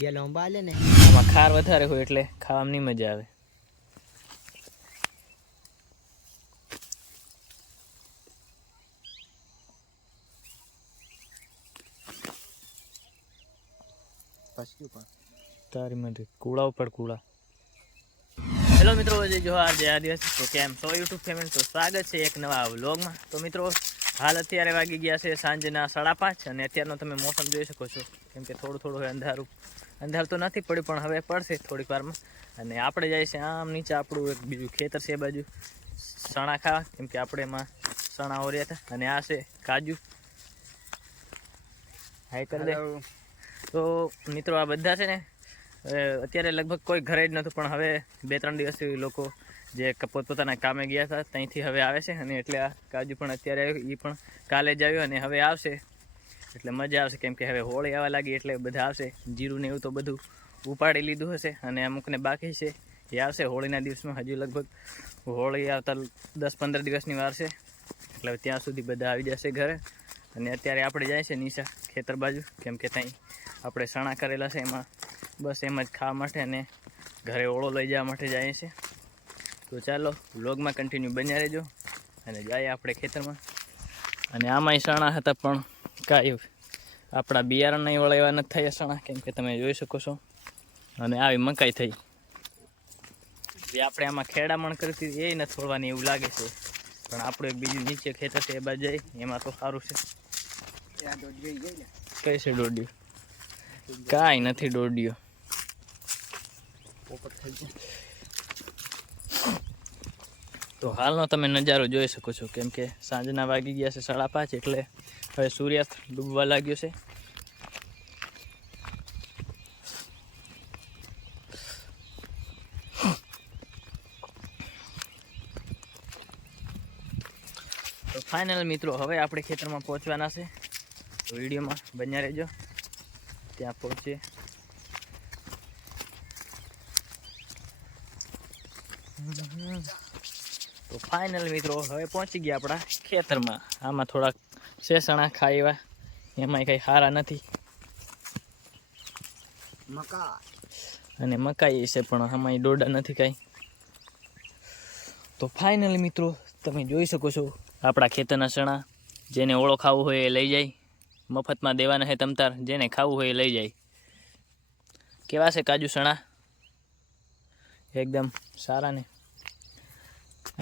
બે લોંબા આલે ને. આમાં ખાર વધારે હોય એટલે ખાવામાં નહીં મજા આવે. પછી પણ. તારી માટે કુડા ઉપર કુડા હેલો મિત્રો જય જોહાર જય આદિવાસી. તો કેમ સો યુટ્યુબ ફેમિલી તો સ્વાગત છે એક નવા વ્લોગમાં. તો મિત્રો હાલ અત્યારે વાગી ગયા છે સાંજના સાડા પાંચ અને અત્યારનો તમે મોસમ જોઈ શકો છો. કેમ કે થોડું થોડું અંધારું. અંધાર તો નથી પડ્યું પણ હવે પડશે થોડીક વારમાં. અને આપણે જાય છે આમ નીચે આપણું એક બીજું ખેતર છે બાજુ. ચણા ખાવા કેમ કે આપણે એમાં ચણા ઓર્યા હતા. અને આ છે કાજુ. હાઈ કરી દે. તો મિત્રો આ બધા છે ને અત્યારે લગભગ કોઈ ઘરે જ નહોતું, પણ હવે બે ત્રણ દિવસથી લોકો જે પોતપોતાના કામે ગયા હતા, ત્યાંથી હવે આવે છે અને એટલે આ કાજુ પણ અત્યારે એ પણ કાલે જ આવ્યો અને હવે આવશે. એટલે મજા આવશે, કેમ કે હવે હોળી આવવા લાગી એટલે બધા આવશે. જીરું ને એવું તો બધું ઉપાડી લીધું હશે અને અમુકને બાકી છે. એ આવશે હોળીના દિવસમાં. હજુ લગભગ હોળી આવતા દસ પંદર દિવસની વાર છે. એટલે ત્યાં સુધી બધા આવી જશે ઘરે. અને અત્યારે આપણે જાય છે નિશા ખેતર બાજુ, કેમ કે ત્યાં આપણે સણા કરેલા છે એમાં. બસ એમ જ ખાવા માટે અને ઘરે ઓળો લઈ જવા માટે જાય છે તો ચાલો વ્લોગમાં કન્ટિન્યુ બન્યા રહેજો અને જાય આપણે ખેતરમાં. અને આમાંય સણા હતા પણ કાંઈ આપણા બિયારણ નહીં વળે એવા નથી થયા સણા કેમ કે તમે જોઈ શકો છો. અને આવી મકાઈ થઈ. જે આપણે આમાં ખેડામણ કરી હતી એ નથી છોડવાની એવું લાગે છે. પણ આપણું એક બીજું નીચે ખેતર છે એ બાજુ જાય એમાં તો સારું છે. કઈ છે દોડ્યું કાંઈ નથી દોડ્યું પોપટ થઈ ગયું તો હાલનો તમે નજારો જોઈ શકો છો, કેમ કે સાંજના વાગી ગયા છે સાડા પાંચ એટલે હવે સૂર્યાસ્ત ડૂબવા લાગ્યો છે. તો ફાઇનલ મિત્રો, હવે આપણે ખેતરમાં પહોંચવાના છે. વિડીયોમાં બન્યા રહેજો. ત્યાં પહોંચીએ. તો ફાઇનલ મિત્રો હવે પહોંચી ગયા આપણા ખેતરમાં. આમાં થોડાક શેસણા ખાવા એમાંય કંઈ સારા નથી. મકા અને મકાઈ છે પણ આમાં ડોડા નથી કાંઈ. તો ફાઇનલ મિત્રો તમે જોઈ શકો છો આપણા ખેતરના ચણા જેને ઓળો ખાવું હોય એ લઈ જાય. મફતમાં દેવાના છે તમતાર. જેને ખાવું હોય એ લઈ જાય. કેવા છે કાજુ ચણા એકદમ સારા ને.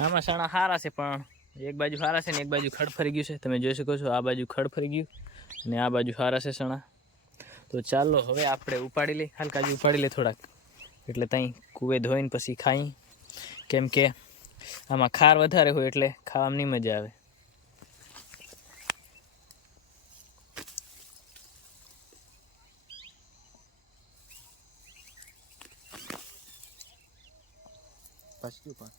આમાં ચણા સારા છે, પણ એક બાજુ સારા છે ને એક બાજુ ખડ ફરી ગયું છે. તમે જોઈ શકો છો, આ બાજુ ખડ ફરી ગયું અને આ બાજુ સારા છે સણા. તો ચાલો, હવે આપણે ઉપાડી લઈ હલકાજી ઉપાડી લે થોડાક. એટલે ત્યાં કૂવે ધોઈને પછી ખાઈ. કેમ કે આમાં ખાર વધારે હોય એટલે ખાવામાં નહીં મજા આવે. પછી પણ.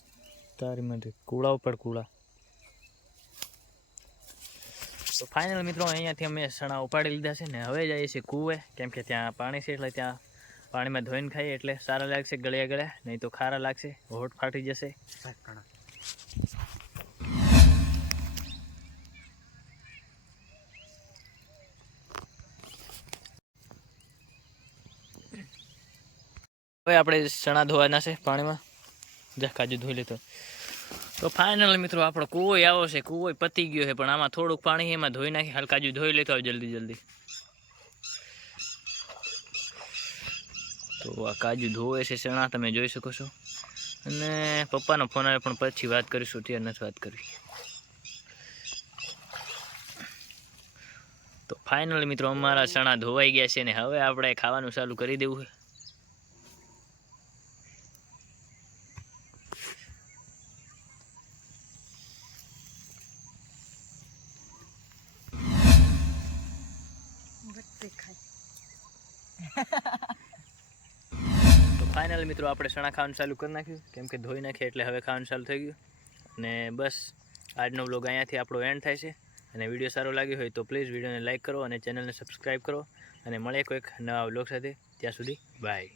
તારી માટે કુડા ઉપર કુડા તો ફાઇનલ મિત્રો અહીંયાથી અમે સણા ઉપાડી લીધા છે ને હવે જઈએ છીએ કૂવે. કેમ કે ત્યાં પાણી છે એટલે ત્યાં પાણીમાં ધોઈને ખાઈએ એટલે સારા લાગશે ગળ્યા ગળ્યા. નહીં તો ખારા લાગશે. હોઠ ફાટી જશે. હવે આપણે ચણા ધોવાના છે પાણીમાં. જા કાજુ ધોઈ લેતો તો ફાઇનલ મિત્રો આપણો કૂવો આવો છે. કૂવો પતી ગયો છે, પણ આમાં થોડુંક પાણી એમાં ધોઈ નાખી હાલ કાજુ ધોઈ લેતો આવ જલ્દી જલ્દી. તો આ કાજુ ધોવે છે ચણા તમે જોઈ શકો છો. અને પપ્પાનો ફોન આવે પણ પછી વાત કરીશું ત્યારે નથી વાત કરવી. તો ફાઇનલ મિત્રો અમારા ચણા ધોવાઈ ગયા છે ને હવે આપણે ખાવાનું ચાલુ કરી દેવું છે. તો ફાઇનલ મિત્રો આપણે ચણા ખાવાનું ચાલુ કરી નાખ્યું. કેમ કે ધોઈ નાખીએ એટલે હવે ખાવાનું ચાલુ થઈ ગયું. અને બસ, આજનો બ્લોગ અહીંયાથી આપણો એન્ડ થાય છે. અને વીડિયો સારો લાગ્યો હોય તો પ્લીઝ વિડીયોને લાઇક કરો અને ચેનલને સબસ્ક્રાઈબ કરો. અને મળે કોઈક નવા બ્લોગ સાથે. ત્યાં સુધી બાય